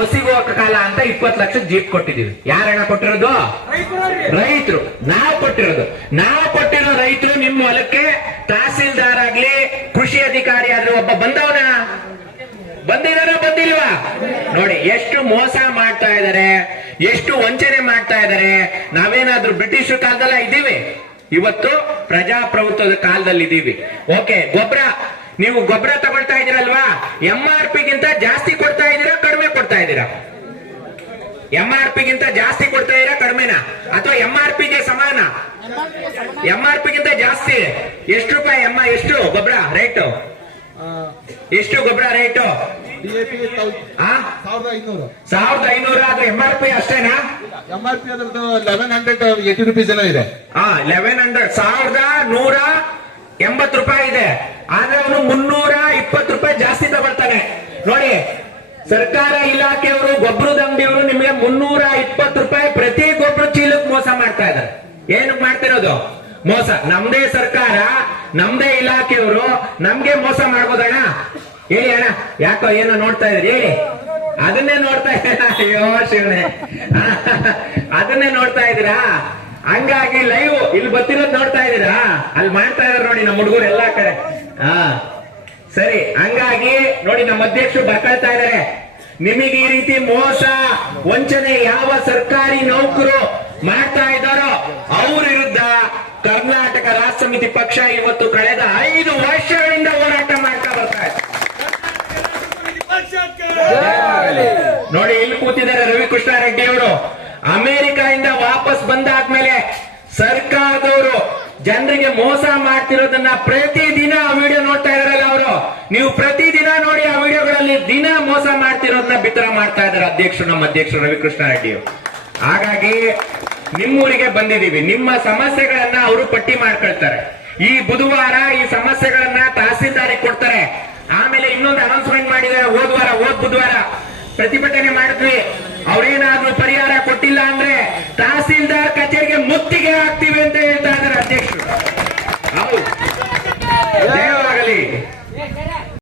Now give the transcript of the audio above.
ಬಸ್ಸಿಗೆ ಕಾಲ ಅಂತ ಇಪ್ಪತ್ತು ಲಕ್ಷ ಜೀಪ್ ಕೊಟ್ಟಿದೀವಿ ಹಣ ಕೊಟ್ಟಿರೋದು? ರೈತರು. ನಾವು ಕೊಟ್ಟಿರೋದು. ನಾವು ಕೊಟ್ಟಿರೋ ರೈತರು ನಿಮ್ಮ ಹೊಲಕ್ಕೆ ತಹಸೀಲ್ದಾರ್ ಆಗ್ಲಿ ಕೃಷಿ ಅಧಿಕಾರಿ ಆದ್ರೆ ಒಬ್ಬ ಬಂದವನ? ಬಂದಿದಾರ ಬಂದಿಲ್ವಾ? ನೋಡಿ ಎಷ್ಟು ಮೋಸ ಮಾಡ್ತಾ ಇದಾರೆ ಎಷ್ಟು ವಂಚನೆ ಮಾಡ್ತಾ ಇದಾರೆ. ನಾವೇನಾದ್ರೂ ಬ್ರಿಟಿಷ್ ಕಾಲದಲ್ಲ ಇದ್ದೀವಿ. ಇವತ್ತು ಪ್ರಜಾಪ್ರಭುತ್ವದ ಕಾಲದಲ್ಲಿ ಇದ್ದೀವಿ ಓಕೆ ಗೊಬ್ಬರ. ನೀವು ಗೊಬ್ಬರ ತಗೊಳ್ತಾ ಇದೀರಲ್ವಾ ಎಂ ಆರ್ ಪಿಗಿಂತ ಜಾಸ್ತಿ ಕೊಡ್ತಾ ಇದ್ದೀರಾ ಕಡಿಮೆ ಕೊಡ್ತಾ ಇದ್ದೀರಾ? ಎಂ ಆರ್ ಪಿಗಿಂತ ಜಾಸ್ತಿ ಕೊಡ್ತಾ ಇದೀರಾ ಕಡಿಮೆನಾ? ಅಥವಾ ಎಂ ಆರ್ ಪಿಗೆ ಸಮಾನ? ಎಂ ಆರ್ ಪಿಗಿಂತ ಜಾಸ್ತಿ. ಎಷ್ಟು ರೂಪಾಯಿ ಎಮ್ಮ ಎಷ್ಟು ಗೊಬ್ಬರ ರೇಟು ಎಷ್ಟು ಗೊಬ್ಬರ ರೇಟು ಸಾವಿರದ ಐನೂರ. ಅದು ಎಂ ಆರ್ ಪಿ ಅಷ್ಟೇನಾ? ಎಂ ಆರ್ ಪಿ ಅದ್ರದ್ದು ಲೆವೆನ್ ಹಂಡ್ರೆಡ್ ಏಟಿ ರುಪೀಸ್ ಏನೋ ಇದೆ. ಹಾ ಲೆವೆನ್ ಹಂಡ್ರೆಡ್ ಸಾವಿರದ ನೂರ ಎಂಬತ್ತು ರೂಪಾಯಿ ಇದೆ. ಆದ್ರೆ ಅವನು ಮುನ್ನೂರ ಇಪ್ಪತ್ತು ರೂಪಾಯಿ ಜಾಸ್ತಿ ತಗೊಳ್ತಾನೆ ನೋಡಿ ಸರ್ಕಾರ ಇಲಾಖೆಯವರು ಗೊಬ್ಬರದ ಅಂಗಡಿಯವರು ನಿಮಗೆ ಮುನ್ನೂರ ಇಪ್ಪತ್ತು ರೂಪಾಯಿ ಪ್ರತಿ ಗೊಬ್ಬರ ಚೀಲಕ್ಕೆ ಮೋಸ ಮಾಡ್ತಾ ಇದ್ದಾರೆ. ಏನಕ್ಕೆ ಮಾಡ್ತಿರೋದು? ಮೋಸ. ನಮ್ದೇ ಸರ್ಕಾರ, ನಮ್ದೇ ಇಲಾಖೆಯವರು ನಮ್ಗೆ ಮೋಸ ಮಾಡ್ಬೋದಣ್ಣ? ಹೇಳಿ ಅಣ್ಣ, ಯಾಕೋ ಏನೋ ನೋಡ್ತಾ ಇದ್ರಿ? ಅದನ್ನೇ ನೋಡ್ತಾ ಇದ್ದೀರಾ? ಅಯ್ಯೋ, ಶಿವನೇ. ಅದನ್ನೇ ನೋಡ್ತಾ ಇದ್ದೀರಾ? ಹಂಗಾಗಿ ಲೈವ್ ಇಲ್ಲಿ ಬರ್ತಿರೋದು ನೋಡ್ತಾ ಇದ್ದೀರಾ? ಅಲ್ಲಿ ಮಾಡ್ತಾ ಇದಾರೆ ನೋಡಿ ನಮ್ಮ ಹುಡುಗರು ಎಲ್ಲಾ ಕಡೆ. ಹಾ ಸರಿ, ಹಂಗಾಗಿ ನೋಡಿ ನಮ್ಮ ಅಧ್ಯಕ್ಷರು ಇದಾರೆ ನಿಮಗೆ ಈ ರೀತಿ ಮೋಸ ವಂಚನೆ ಯಾವ ಸರ್ಕಾರಿ ನೌಕರು ಮಾಡ್ತಾ ಇದ್ದಾರೋ ಅವ್ರ ವಿರುದ್ಧ ಕರ್ನಾಟಕ ರಾಷ್ಟ್ರ ಸಮಿತಿ ಪಕ್ಷ ಇವತ್ತು ಕಳೆದ ಐದು ವರ್ಷಗಳಿಂದ ಹೋರಾಟ ಮಾಡ್ತಾ ಬರ್ತಾ ಇದೆ. ನೋಡಿ ಇಲ್ಲಿ ಕೂತಿದ್ದಾರೆ ರವಿಕೃಷ್ಣ ರೆಡ್ಡಿ ಅವರು. ಅಮೆರಿಕದಿಂದ ವಾಪಸ್ ಬಂದಾದ್ಮೇಲೆ ಸರ್ಕಾರದವರು ಜನರಿಗೆ ಮೋಸ ಮಾಡ್ತಿರೋದನ್ನ ಪ್ರತಿದಿನ ವಿಡಿಯೋ ನೋಡ್ತಾ ಇದಾರಲ್ಲ ಅವರು. ನೀವು ಆ ದಿನ ಮೋಸ ಮಾಡ್ತಿರೋದನ್ನ ಬಿತ್ತರ ಮಾಡ್ತಾ ಇದ್ದಾರೆ ಅಧ್ಯಕ್ಷರು, ನಮ್ಮ ಅಧ್ಯಕ್ಷರು ರವಿಕೃಷ್ಣ ರೆಡ್ಡಿ ಹಾಗಾಗಿ ನಿಮ್ಮೂರಿಗೆ ಬಂದಿದೀವಿ ನಿಮ್ಮ ಸಮಸ್ಯೆಗಳನ್ನ ಅವರು ಪಟ್ಟಿ ಮಾಡ್ಕೊಳ್ತಾರೆ. ಈ ಬುಧವಾರ ಈ ಸಮಸ್ಯೆಗಳನ್ನ ತಹಸೀಲ್ದಾರಿಗೆ ಕೊಡ್ತಾರೆ. ಆಮೇಲೆ ಇನ್ನೊಂದು ಅನೌನ್ಸ್ಮೆಂಟ್ ಮಾಡಿದ್ದಾರೆ. ಹೋದ್ವಾರ ಹೋದ್ ಬುಧವಾರ ಪ್ರತಿಭಟನೆ ಮಾಡಿದ್ವಿ. ಅವ್ರೇನಾದ್ರೂ ಪರಿಹಾರ ಕೊಟ್ಟಿಲ್ಲ ಅಂದ್ರೆ ತಹಸೀಲ್ದಾರ್ ಕಚೇರಿಗೆ ಮುತ್ತಿಗೆ